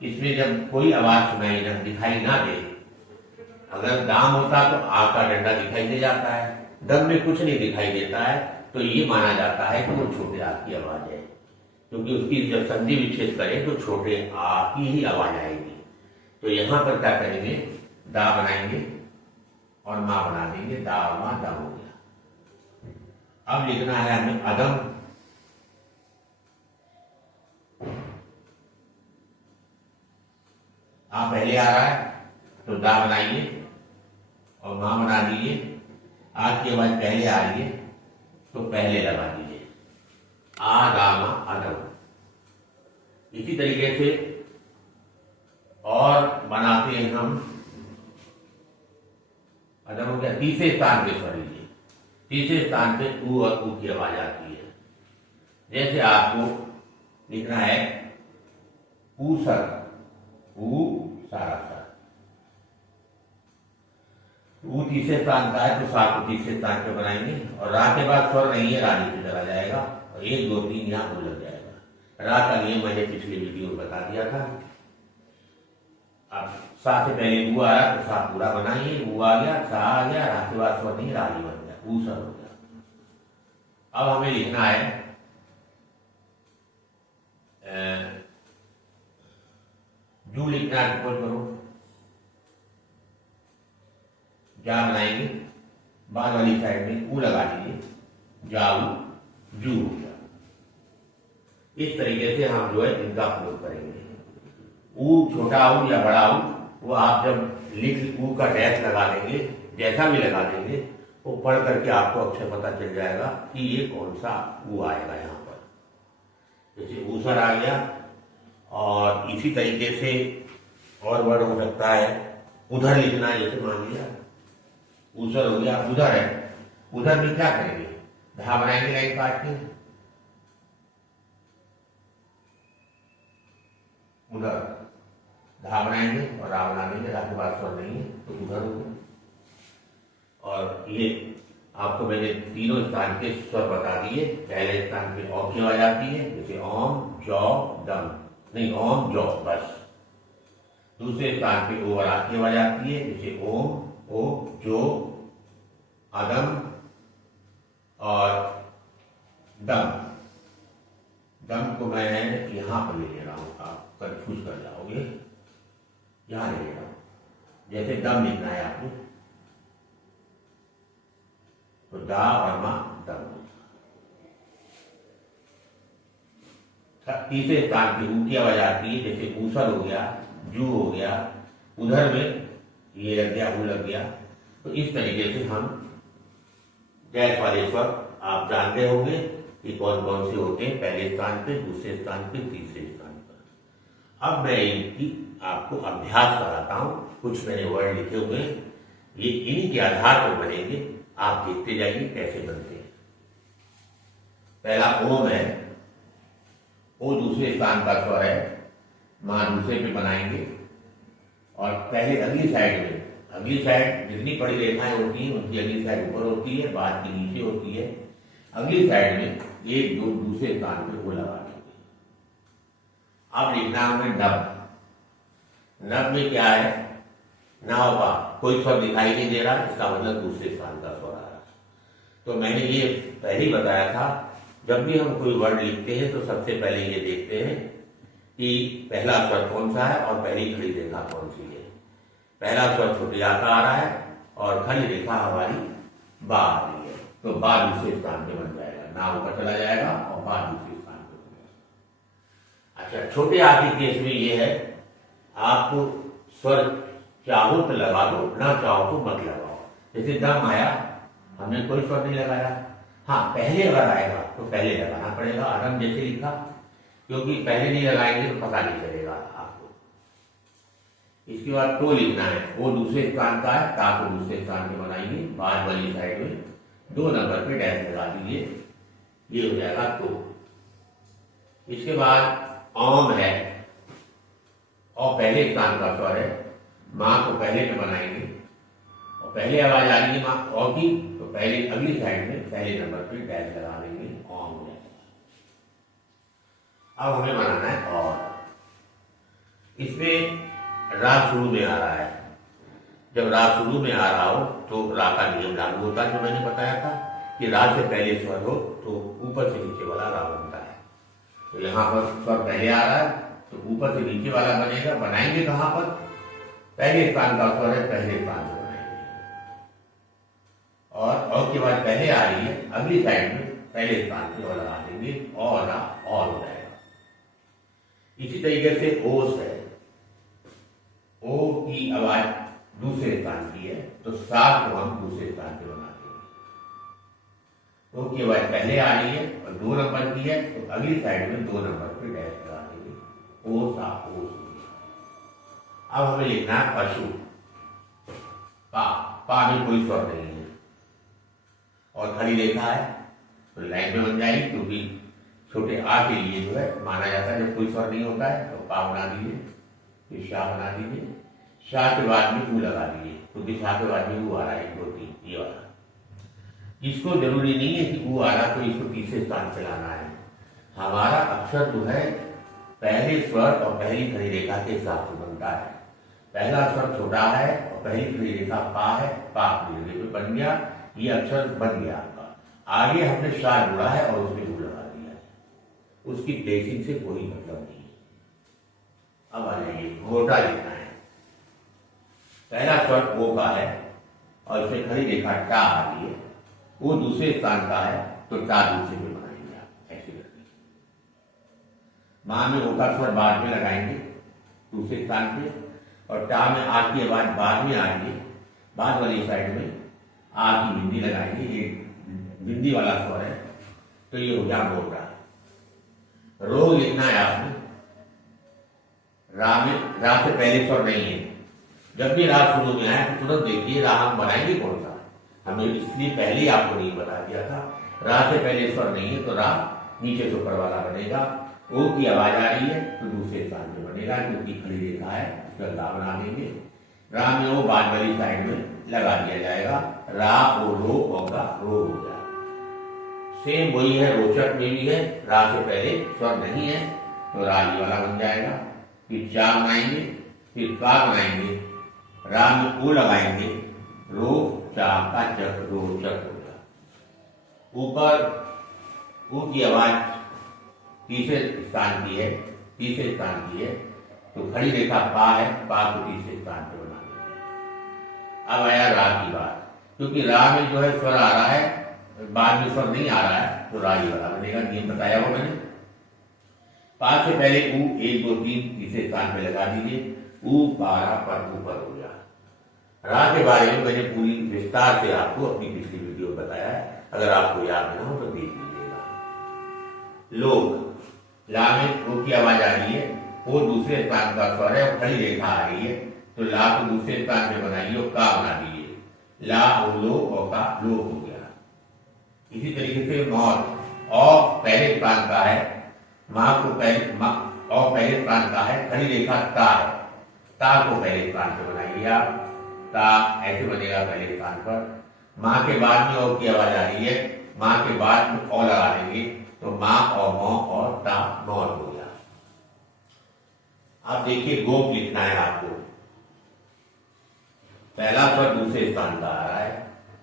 इसमें जब कोई आवाज सुनाई ना दिखाई ना दे, अगर दाम होता तो आ का डंडा दिखाई दे जाता है, दम में कुछ नहीं दिखाई देता है, तो ये माना जाता है कि वो छोटे आ की आवाज है, क्योंकि उसकी जब संधि विच्छेद करें तो छोटे आ की ही आवाज आएगी। तो यहां पर क्या करेंगे, दा बनाएंगे और मां बना देंगे, दा और मां दम हो गया। अब लिखना है हमें अदम, आ पहले आ रहा है तो दा बनाइए और मां बना दीजिए। आ की आवाज पहले आ रही है तो पहले लगा दीजिए, आ दामा अदम। इसी तरीके से और बनाते हैं हम अदम हो गया। तीसरे स्थान पे स्वर लीजिए, तीसरे स्थान पे ऊ और ऊ की आवाज आती है। जैसे आपको लिखना है ऊसर, ऊ सारा सर, ऊ तीसरे स्थान का है तो सा को तीसरे स्थान पे बनाएंगे और रा के बाद स्वर नहीं है, रा नीचे चला जाएगा और 1 2 3 यहाँ ऊ लग जाएगा। रा का नियम मैंने पिछले वीडियो में बता दिया था। अब सा से पहले ऊ आया तो सा पूरा बनाइए, ऊ आ गया, सा आ गया, रा के बाद स्वर नहीं, रा ही बन गया, ऊ सर हो गया। अब हमें लिखना है जू, लिखना है, सपोज करो जा बनाएंगे, बाद वाली साइड में ऊ लगा दीजिए, जाऊ जू हो गया। इस तरीके से हम जो है इनका प्रयोग करेंगे। ऊ छोटा ऊ या बड़ा ऊ, वो आप जब लिख ऊ का डैश लगा देंगे, जैसा भी लगा देंगे, वो पढ़ करके आपको अक्षर पता चल जाएगा कि ये कौन सा ऊ आएगा यहाँ पर। जैसे ऊसर आ गया, और इसी तरीके से और वर्ड हो सकता है उधर लिखना है। जैसे मान लिया ऊसर हो गया, उधर है, उधर में क्या करेंगे, धा बनाएंगे लाइन काट के, उधर धा बनाएंगे और रा बना देंगे, रा के बाद स्वर नहीं है तो उधर हो गया। और ये आपको मैंने तीनों स्थान के स्वर बता दिए। पहले स्थान पे औ की आवाज आती है, जैसे ओम जौ दम, नहीं ओम जौ बस। दूसरे स्थान पे ओ और आ की आवाज आती है, जैसे ओम ओ जो अदम और दम। दम को मैं यहां पर ले रहा हूं, आप कंफ्यूज कर जाओगे, यहां ले रहा हूं। जैसे दम लिखना है आपको तो दा और मा दम। तीसरे स्थान पे ऊ की आवाज आती है, जैसे ऊसर हो गया, जू हो गया, उधर में ये लग गया, ऊ लग गया। तो इस तरीके से हम डैश वाले स्वर आप जानते होंगे कि कौन कौन से होते हैं, पहले स्थान पे, दूसरे स्थान पे, तीसरे स्थान पर। अब मैं इनकी आपको अभ्यास कराता हूं। कुछ मैंने वर्ड लिखे हुए हैं, ये इन्हीं के आधार पर बनेंगे, आप देखते जाइए कैसे बनते हैं। पहला ओम है, ओ दूसरे स्थान का स्वर है, मां दूसरे पे बनाएंगे और पहले अगली साइड में, अगली साइड जितनी बड़ी रेखाएं होती हैं उनकी अगली साइड ऊपर होती है, बाद की नीचे होती है। अगली साइड में एक दो दूसरे स्थान पे वो लगा देंगे। अब लिखना हमें नब। नब में क्या है, नाव का कोई स्वर दिखाई नहीं दे रहा, इसका मतलब दूसरे स्थान का स्वर आ रहा है। तो मैंने ये पहले ही बताया था, जब भी हम कोई वर्ड लिखते हैं तो सबसे पहले ये देखते हैं कि पहला स्वर कौन सा है और पहली खड़ी रेखा कौन सी है। पहला स्वर छोटी आ का आ रहा है और खड़ी रेखा हमारी बा आ रही है, तो बा दूसरे स्थान पे बन जाएगा, ना ऊपर चला जाएगा और बा दूसरे स्थान पे बन जाएगा। अच्छा, छोटे आ के केस में ये है, आप स्वर चाहो तो लगा दो, ना चाहो तो मत लगाओ। जैसे दम आया, हमने कोई स्वर नहीं लगाया, हाँ पहले अगर आएगा तो पहले लगाना पड़ेगा। अदम जैसे लिखा, क्योंकि पहले नहीं लगाएंगे तो पता नहीं चलेगा आपको। इसके बाद तो लिखना है, वो दूसरे स्थान का है, ता को दूसरे स्थान पे बनाइए, बाद वाली साइड में 2 नंबर पे डैश लगा दीजिए, ये हो जाएगा तो। इसके बाद ओम है, और पहले स्थान का स्वर है, माँ को पहले में बनाएंगे और पहले आवाज आ रही है माँ और की, तो पहले अगली साइड में पहले नंबर पे डैश लगा देंगे, ऑन हो जाएगा। अब हमें बनाना है और। इसमें राग शुरू में आ रहा है, जब राग शुरू में आ रहा हो तो राग का नियम लागू होता है, जो मैंने बताया था कि राग से पहले स्वर हो तो ऊपर से नीचे वाला राग बनता है। तो यहाँ पर स्वर पहले आ रहा है तो ऊपर से नीचे वाला बनेगा। बनाएंगे कहाँ पर? पहले स्थान का स्वर है, पहले स्थान से बनाएंगे। और के बाद पहले आ रही है, अगली साइड में पहले स्थान पे और लगा देंगे और हो जाएगा। इसी तरीके से ओस है, ओ की आवाज दूसरे स्थान की है तो सात को हम दूसरे स्थान पे बना देंगे। ओ की आवाज पहले आ रही है और 2 नंबर की है तो अगली साइड में 2 नंबर पे डैश लगा देंगे, ओ सा ओ। अब हमें लिखना है पशु, पा में कोई स्वर नहीं है और खड़ी रेखा है तो लाइन में बन जाएगी, क्योंकि छोटे आ के लिए जो है माना जाता है जब कोई स्वर नहीं होता है तो पा बना दीजिए, फिर शाह बना दीजिए, शाह के बाद में ऊ लगा दीजिए, क्योंकि शाह के बाद में ऊ आ रहा है 1 2 3 ये वाला। इसको जरूरी नहीं है कि ऊ आ रहा तो इसको तीसरे स्थान पे लाना है। हमारा अक्षर जो है पहले स्वर और पहली खड़ी रेखा के हिसाब से बनता है। पहला स्वर छोटा है और पहली खड़ी रेखा पा है, पा खड़ी रेखा पे बन गया, ये अक्षर बन गया आपका। आगे हमने शाह जुड़ा है और उसमें ऊ लगा दिया है, उसकी प्लेसिंग से कोई मतलब नहीं है। अब आ जाइए, मोटा लिखना है। पहला स्वर ओ का है और इसमें खड़ी रेखा टा आ रही है, वो दूसरे स्थान का है तो टा दूसरे में बनाएंगे आप, ऐसे करके। माँ में ओ का स्वर बाद में लगाएंगे दूसरे स्थान पे, और टा में आ की आवाज बाद में आएंगे, बाद वाली साइड में आ की बिंदी लगाएंगे, ये बिंदी वाला स्वर है तो ये हो गया मोटा। रो लिखना है आपने, रा से पहले स्वर नहीं है। जब भी राग शुरू में आए तो तुरंत देखिए राग हम बनाएंगे कौन सा, हमें इसलिए पहले ही आपको नहीं बता दिया था। राग से पहले स्वर नहीं है तो राग नीचे से ऊपर वाला बनेगा। ओ की आवाज आ रही है तो दूसरे स्थान में बनेगा, क्योंकि खड़ी रेखा है, उसका रा बना देंगे। रा में वो बाद वाली साइड में लगा दिया जाएगा, रा ओ रो होगा, रो हो जाएगा। सेम वही है, रोचक में भी है, रा से पहले स्वर नहीं है तो रागी वाला बन जाएगा। फिर चा बनाएंगे, फिर का बनाएंगे, रा में ओ लगाएंगे, रो चा का चक, रोचक होगा। ऊपर ऊ की आवाज तीसरे स्थान की है, तीसरे स्थान की है तो खड़ी रेखा पा है, पा को तीसरे स्थान पे बना देंगे। अब आया रा की बात, क्योंकि रा में जो है स्वर आ रहा है, बाद में स्वर नहीं आ रहा है तो रागी वाला बनेगा, नियम बताया वो मैंने। पा से पहले ऊ 1 2 3 तीसरे स्थान पे लगा दीजिए, ऊ पारा पर ऊपर हो गया। रा के बारे में मैंने पूरी विस्तार से आपको अपनी पिछली वीडियो में बताया है, अगर आपको याद ना हो तो देख लीजिएगा। लोग, ला में ओ की आवाज आ रही है, वो दूसरे स्थान का स्वर है और खड़ी रेखा आ रही है तो ला को दूसरे स्थान पे बनाइए और का बना दीजिए, ला ओ लो और का लो हो गया। इसी तरीके से मौत, और पहले स्थान का है, माँ को पहले स्थान का है, खड़ी रेखा ता है, ता को पहले स्थान पे बनाइए आप, ता ऐसे बनेगा पहले स्थान पर। माँ के बाद में ओ की आवाज आ रही है, माँ के बाद में ओ लगा देंगे तो माँ और मौ और ता मौत हो गया। अब देखिए गोप लिखना है आपको, पहला स्वर दूसरे स्थान का आ रहा है,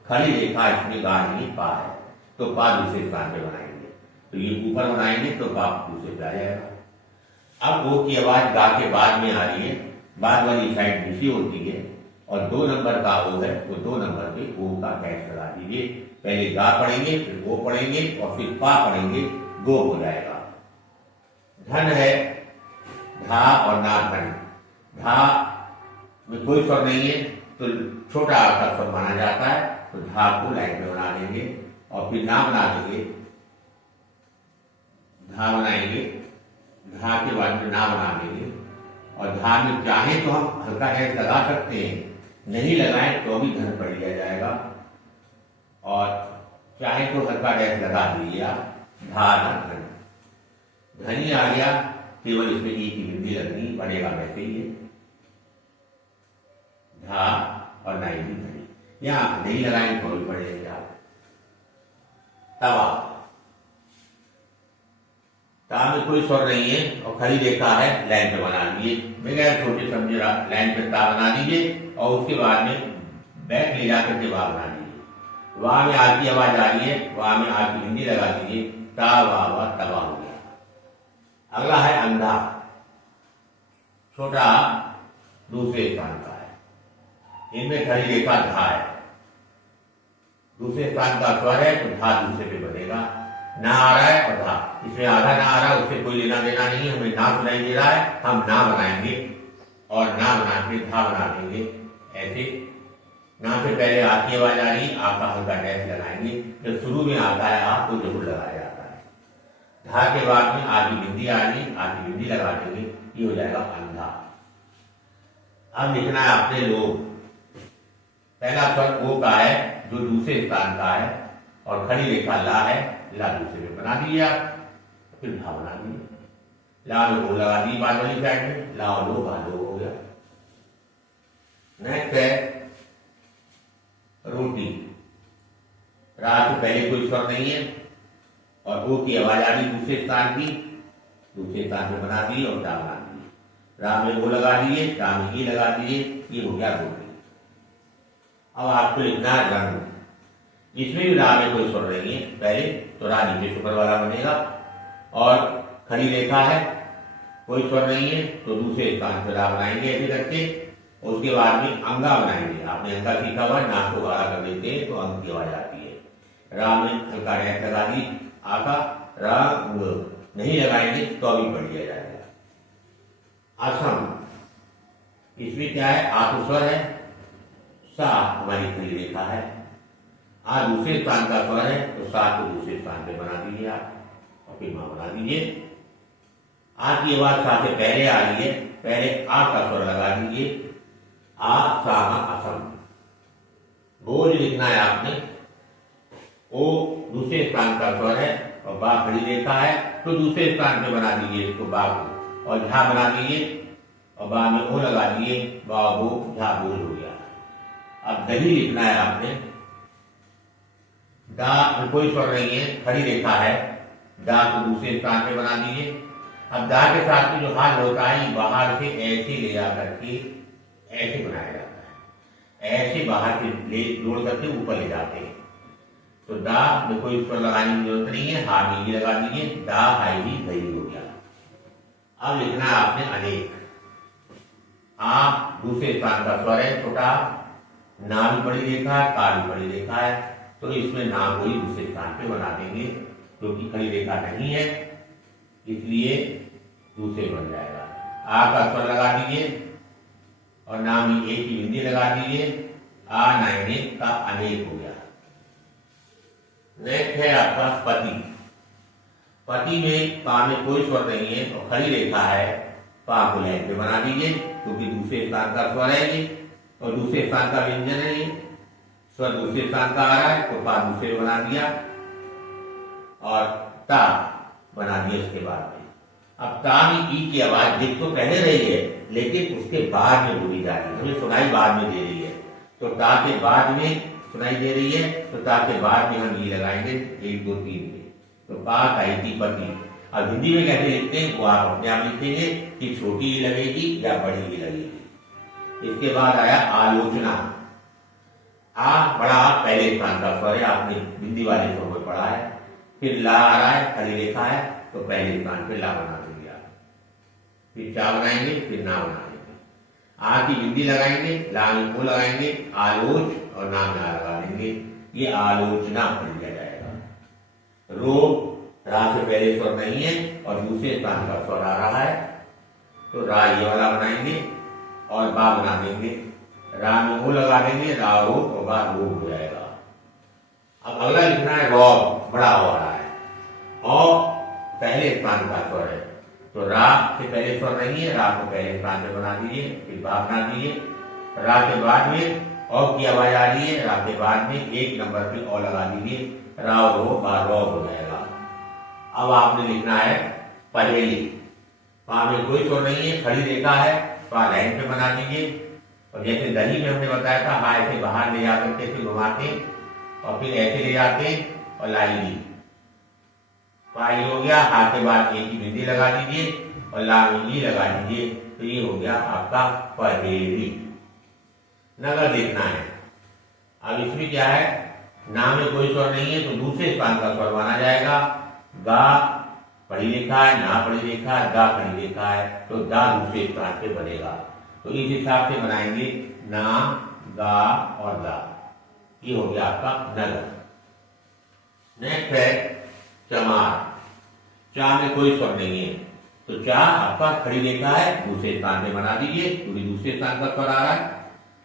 खड़ी रेखा इसमें गा नहीं पा है तो पा दूसरे स्थान पे बनाएंगे, तो ये ऊपर बनाएंगे तो पा दूसरे पे आ जाएगा। अब ओ की आवाज गा के बाद में आ रही है, बाद वाली साइड नीचे होती है और 2 नंबर का ओ है तो 2 नंबर पे ओ का डैश लगा दीजिए। पहले गा पढ़ेंगे, फिर ओ पढ़ेंगे और फिर पा पढ़ेंगे, गो हो जाएगा। धन है, धा और ना धन, धा में कोई स्वर नहीं है तो छोटा आकार स्वर माना जाता है, तो धा को लाइन में बना देंगे और फिर ना बना देंगे, धा बनाएंगे, धा के बाद में ना बना देंगे और धा में चाहे तो हम हल्का डैश लगा सकते हैं, नहीं लगाएं तो भी धन पढ़ लिया जाएगा, और चाहे तो हल्का डैश लगा दीजिए आप, धा ना धन। धनी आ गया, केवल इसमें ई की बिंदी लगनी, बनेगा वैसे ही है, धा और नाई भी धड़ी। यहाँ नहीं लगाएंगे तो भी पड़ेगा आप। तवा, ता में कोई स्वर नहीं है और खड़ी रेखा है, लाइन पे बना दीजिए, बगैर छोटे समझे लाइन पे ता बना दीजिए और उसके बाद में बैक ले जाकर के वाह बना दीजिए। वाह में आ की आवाज आ रही है, वाह में आ की बिंदी लगा दीजिए, ता वाह वाह तवा हो गया। अगला है अंधा, छोटा दूसरे स्थान का है, इनमें खड़ी रेखा धा है, दूसरे स्थान का स्वर है तो धा दूसरे पे बनेगा, ना आ रहा है और धा, इसमें आधा ना आ रहा है उससे कोई लेना देना नहीं है, हमें ना सुनाई दे रहा है, हम ना बनाएंगे और ना बना के धा बना देंगे। ऐसे ना से पहले आ की आवाज आ रही, आ का हल्का डैश लगाएंगे, जब शुरू में आता है आ तो जरूर लगाया जाता है। धा के बाद में आ की बिंदी आ रही, आ की बिंदी लगा देंगे, ये हो जाएगा अंधा। अब लिखना है आपने लोग, पहला स्वर ओ का है जो दूसरे स्थान का है और खड़ी रेखा ला है, ला दूसरे में बना दिया, फिर धा बना दिया, ला में ओ लगा दी बाद वाली साइड में, ला और लो बा लो हो गया। नेक्स्ट है रोटी, रा से पहले कोई स्वर नहीं है और ओ की आवाज आ रही दूसरे स्थान की, दूसरे स्थान में बना दी और टा बना दी, रा में ओ लगा दिए, टा में ई लगा दिए, ये हो गया रोटी। अब आपको लिखना है रंग, इसमें भी रा में कोई स्वर नहीं है, पहले तो रा नीचे शुक्र वाला बनेगा और खड़ी रेखा है, कोई स्वर नहीं है तो दूसरे स्थान पर रा बनाएंगे ऐसे करके, उसके बाद में अंगा बनाएंगे। आपने अंगा सीखा हुआ, नाक को गाढ़ा कर देते हैं तो अंग की आवाज आती है। रा में हल्का डैश लगा दी, आका रंग नहीं लगाएंगे तो भी पढ़ लिया जाएगा। असम, इसमें क्या है, आ तो स्वर है, सा हमारी खड़ी रेखा है, आ दूसरे स्थान का स्वर है तो सा को दूसरे स्थान पे बना दीजिए आप और फिर मां बना दीजिए। आ की आवाज सा से पहले आ रही है, पहले आ का स्वर लगा दीजिए, आ सा असम। बोझ लिखना है आपने, ओ दूसरे स्थान का स्वर है और बा खड़ी रेखा है तो दूसरे स्थान पे बना दीजिए इसको, बा को, और झा बना दीजिए और बा में ओ लगा दिए, बा बो झा बोझ हो गया। अब दही लिखना है आपने, दा में कोई स्वर नहीं है, खड़ी रेखा है, दा को दूसरे स्थान पे बना दीजिए। अब दा के साथ में जो हाथ होता है बाहर से ऐसे ले जा करके ऐसे बनाया जाता है, ऐसे बाहर से ले जोड़ करके ऊपर ले जाते हैं, तो दा में कोई स्वर लगाने की जरूरत नहीं है, हा में ही लगा दीजिए, दा हाई भी दही हो गया। अब लिखना है आपने अनेक, आ दूसरे स्थान का स्वर है छोटा, ना भी बड़ी रेखा है, का भी बड़ी रेखा है, तो इसमें ना को ही दूसरे स्थान पे बना देंगे, क्योंकि खड़ी रेखा नहीं है इसलिए दूसरे बन जाएगा। आ का स्वर लगा दीजिए और ना में ए की बिंदी लगा दीजिए, आ नाइने का अनेक हो गया। नेक्स्ट है आपका पति, पति में पा में कोई स्वर नहीं है और खड़ी रेखा है, पा को लाइन पे बना दीजिए क्योंकि दूसरे स्थान का स्वर है ये और दूसरे स्थान का व्यंजन है ये, स्वर दूसरे स्थान का आ रहा है तो पा दूसरे बना दिया और ता बना दिया इसके बाद में। अब ता में ई की आवाज दिख तो पहले रही है लेकिन उसके बाद में बोली जा रही है, हमें सुनाई बाद में दे रही है, तो ता के बाद में सुनाई दे रही है तो ता के बाद में हम ई लगाएंगे 1 2 3 में, तो पा काई पति। अब हिंदी में कैसे लिखते हैं वो आप अपने आप लिखेंगे कि छोटी ई लगेगी या बड़ी ई लगेगी। इसके बाद आया आलोचना, आ बड़ा पहले स्थान का स्वर है, आपने हिंदी वाले स्वर में पढ़ा है, फिर ला आ रहा है, खड़ी रेखा है तो पहले स्थान पे ला बना देंगे आप, फिर चा बनाएंगे, फिर ना बना देंगे, आ की बिंदी लगाएंगे, ला में को लगाएंगे, आलोच और ना लगा देंगे, ये आलोचना पढ़ लिया जाएगा। रो रा से पहले स्वर नहीं है और दूसरे स्थान का स्वर आ रहा है तो रा ये वाला बनाएंगे और बा बना देंगे, रा में ओ लगा देंगे, रा रो और बा रो हो जाएगा। अब अगला लिखना है रौ, बड़ा हो रहा है और पहले स्थान का स्वर है तो रा से पहले स्वर नहीं है, रा को पहले स्थान पे बना दीजिए, फिर बा बना दीजिए, रा के बाद में औ की आवाज आ रही है, रा के बाद में 1 नंबर पे औ लगा दीजिए, रा रो बा रौ हो जाएगा। अब आपने लिखना है पहेली, पा में कोई शोर नहीं है, खड़ी रेखा है, पा लाइन पे बना दीजिए। और जैसे दही में हमने बताया था, हाँ ऐसे बाहर ले जाकर के ऐसे घुमाते और फिर ऐसे ले जाते और लाई दी, पाई हो गया। हाथ के बाद एक ही बिंदी लगा दीजिए और लाल बिंदी लगा दीजिए, तो ये हो गया आपका पहेली। नगर देखना है। अब इसमें क्या है, ना में कोई स्वर नहीं है तो दूसरे स्थान का स्वर माना जाएगा। गा पढ़ी लिखा है, ना पढ़ी लिखा है, दा पढ़ी लिखा है, तो दा दूसरे स्थान पे बनेगा। तो इस हिसाब से बनाएंगे ना, गा और दा। ये हो गया आपका नगर। नेक्स्ट है चमार। चा में कोई स्वर नहीं है तो चा आपका खड़ी रेखा है, दूसरे स्थान पे बना दीजिए, क्योंकि दूसरे स्थान का स्वर आ रहा है।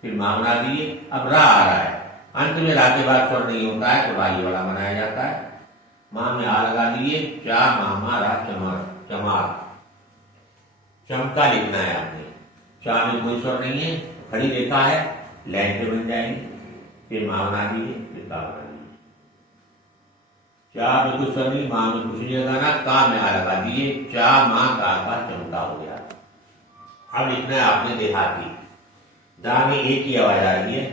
फिर मां बना दीजिए। अब रा आ रहा है, अंत में रा के बाद स्वर नहीं होता है तो राई वाला बनाया जाता है। मां में आ लगा दीजिए, चा मामा रा चमर, चमार। चमका लिखना है आपने। चा में कोई स्वर नहीं है, खड़ी रेखा है, लाइन पे बन जाएंगे। फिर मां बना दीजिए, फिर का बना दीजिए। चा में कुछ स्वर नहीं, मां में कुछ नहीं लगाना, का में आ लगा दीजिए, चा मां का चमका हो गया। अब लिखना है आपने देहाती। दा में एक ही आवाज आ रही है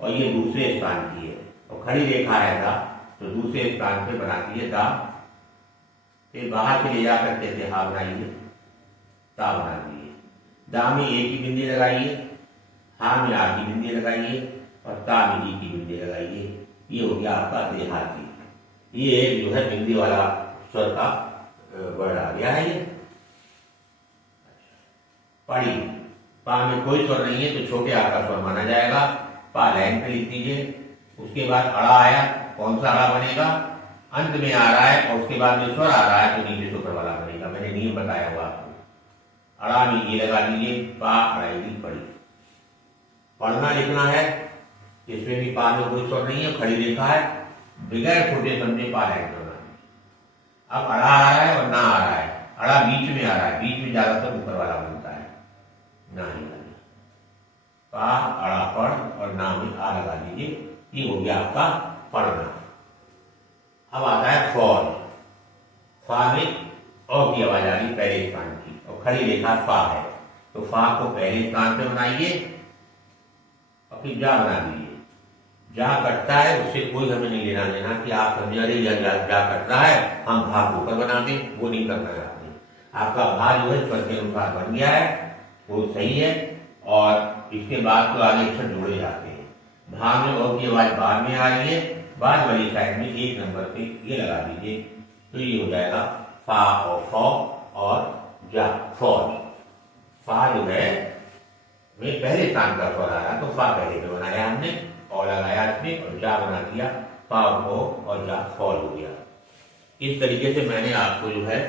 और ये दूसरे स्थान की है और खड़ी रेखा है दा, तो दूसरे स्थान पे बना दीजिए दा। फिर बाहर से ले जा करके हा बनाइए, ता बना दीजिए। दा में एक ही बिंदी लगाइए, हा में आधी बिंदी लगाइए और ता में एक ही बिंदी लगाइए। ये हो गया आपका देहाती। ये जो है बिंदी वाला स्वर का वर्ड आ गया है। ये पढ़ी। पा में कोई स्वर नहीं है तो छोटे आ का स्वर माना जाएगा। पा लाइन पे लिख दीजिए। उसके बाद अड़ा आया, कौन सा अड़ा बनेगा, अंत में आ रहा है और उसके बाद में स्वर आ रहा है तो नीचे से ऊपर वाला बनेगा। मैंने नियम बताया हुआ आपको। अड़ा में ये लगा दीजिए, पा अड़ाई पढ़ी। पढ़ना लिखना है, इसमें भी पा में कोई स्वर नहीं है, खड़ी रेखा है, बगैर छोटे समझे पा लाइन करना। अब अड़ा आ रहा है और ना आ रहा है। अड़ा बीच में आ रहा है, बीच में ज्यादातर ऊपर वाला बनता है, ना ही पा अड़ा पढ़ और ना में आ लगा दीजिए। ये हो गया आपका पढ़ना। अब आता है फॉल। फा में अ की आवाज आ रही पहले स्थान की और खड़ी रेखा फा है, तो फा को पहले स्थान पे बनाइए और फिर जा बना दीजिए। जा कटता है उससे कोई हमें नहीं लेना देना कि आप समझ रहे जा कट रहा है हम भा को ऊपर बना दें, वो नहीं करना है आपने। आपका भा जो है स्वर के अनुसार बन गया है, वो सही है। और इसके बाद तो आगे अक्षर जोड़े जाते हैं। भा में ओ की आवाज बाद में आ रही है, बाद वाली साइड में एक नंबर पे ये लगा दीजिए, तो ये हो जाएगा फा और फौ और जा, फौज। फा जो है वे पहले स्थान का स्वर आया तो फा पहले पे बनाया हमने और लगाया इसमें और जा बना दिया, फा और फौ और जा फौज हो गया। इस तरीके से मैंने आपको जो है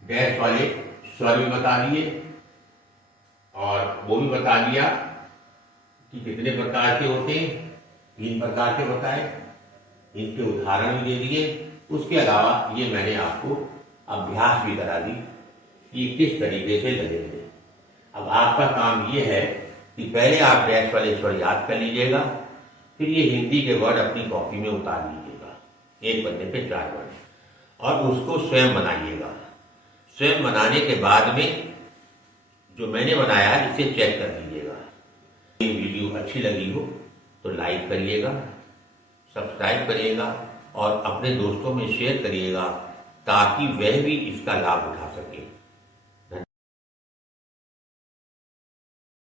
डैश वाले स्वर भी बता दिए और वो भी बता दिया कि कितने प्रकार के होते हैं। 3 प्रकार के बताए, इनके उदाहरण भी दे दिए। उसके अलावा ये मैंने आपको अभ्यास भी करा दी कि किस तरीके से लगेंगे। अब आपका काम ये है कि पहले आप डैश वाले स्वर याद कर लीजिएगा, फिर ये हिंदी के वर्ड अपनी कॉपी में उतार लीजिएगा, एक पन्ने पे 4 वर्ड, और उसको स्वयं बनाइएगा। स्वयं बनाने के बाद में जो मैंने बनाया है इसे चेक कर लीजिएगा। ये वीडियो अच्छी लगी हो तो लाइक करिएगा, सब्सक्राइब करिएगा और अपने दोस्तों में शेयर करिएगा ताकि वह भी इसका लाभ उठा सके।